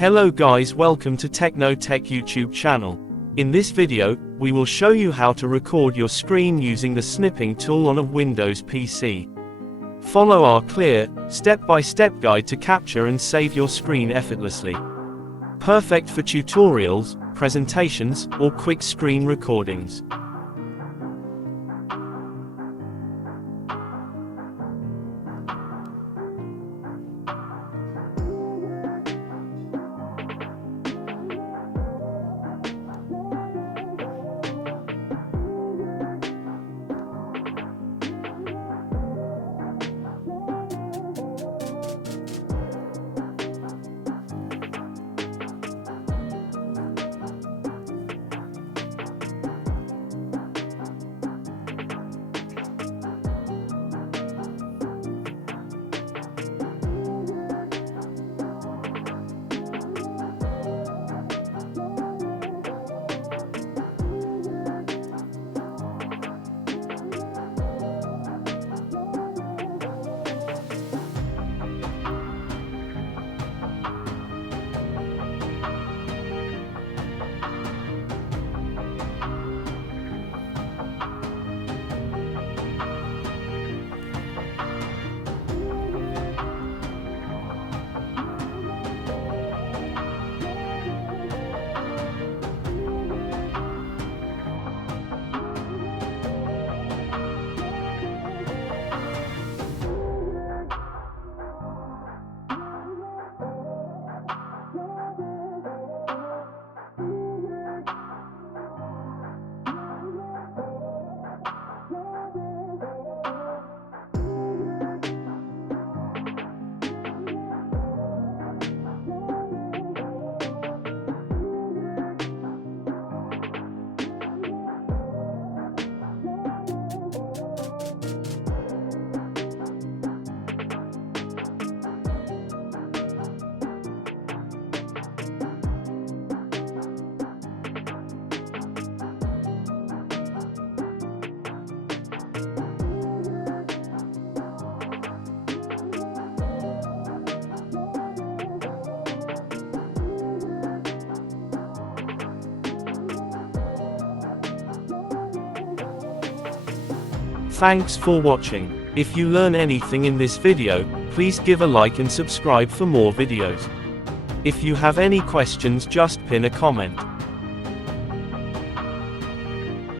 Hello guys, welcome to Techno Tech YouTube channel. In this video, we will show you how to record your screen using the Snipping Tool on a Windows PC. Follow our clear, step-by-step guide to capture and save your screen effortlessly. Perfect for tutorials, presentations, or quick screen recordings. Thanks for watching. If you learn anything in this video, please give a like and subscribe for more videos. If you have any questions, just pin a comment.